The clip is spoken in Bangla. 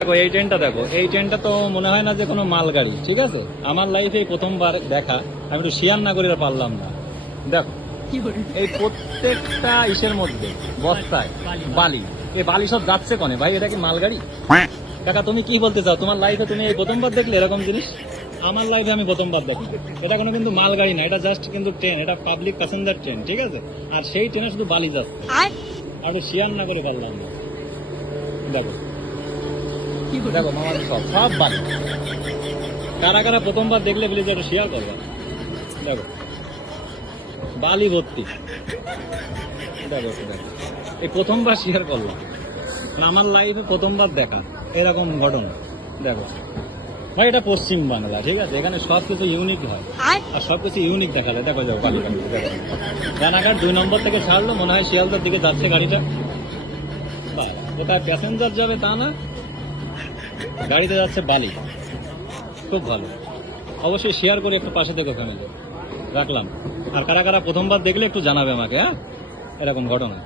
দেখো এই ট্রেনটা, দেখো এই ট্রেনটা তো মনে হয় না যে কোনো মালগাড়ি, ঠিক আছে। আমার লাইফে প্রথমবার দেখা, আমি একটু শেয়ার না করে পারলাম না। দেখো এই প্রত্যেকটা ইসের মধ্যে বস্তায় বালি, এই বালি সব যাচ্ছে কনে ভাই? এটা কি মালগাড়ি? কাকা তুমি কি বলতে চাও? তোমার লাইফে তুমি এই প্রথমবার দেখলে এরকম জিনিস? আমার লাইফে আমি প্রথমবার দেখি। এটা কোনো কিন্তু মালগাড়ি না, এটা জাস্ট কিন্তু ট্রেন, এটা পাবলিক প্যাসেঞ্জার ট্রেন, ঠিক আছে। আর সেই ট্রেনে শুধু বালি যাচ্ছে, আর শেয়ার না করে পারলাম না। দেখো দেখো মামা, সব সব বালি। কারা কারা প্রথমবার দেখলে প্লিজ একটু শেয়ার করবা। দেখো বালি ভর্তি। দেখো দেখো, এই প্রথমবার শেয়ার করলাম, আমার লাইফে প্রথমবার দেখা এরকম ঘটনা। দেখো ভাই, এটা পশ্চিম বাংলা, ঠিক আছে। এখানে সব কিছু ইউনিক হয় আর সব কিছু ইউনিক দেখা যায়। দেখো যাও বালি বালি। দেখো রানাঘাট 2 নম্বর থেকে ছাড়লো, মনে হয় শিয়ালদার দিকে যাচ্ছে গাড়িটা। কোথায় প্যাসেঞ্জার যাবে তা না, গাড়িতে যাচ্ছে বালি। খুব ভালো, অবশ্যই শেয়ার করে একটু পাশে থেকে ফ্যামিলি রাখলাম। আর কারা কারা প্রথমবার দেখলে একটু জানাবে আমাকে, হ্যাঁ, এরকম ঘটনা।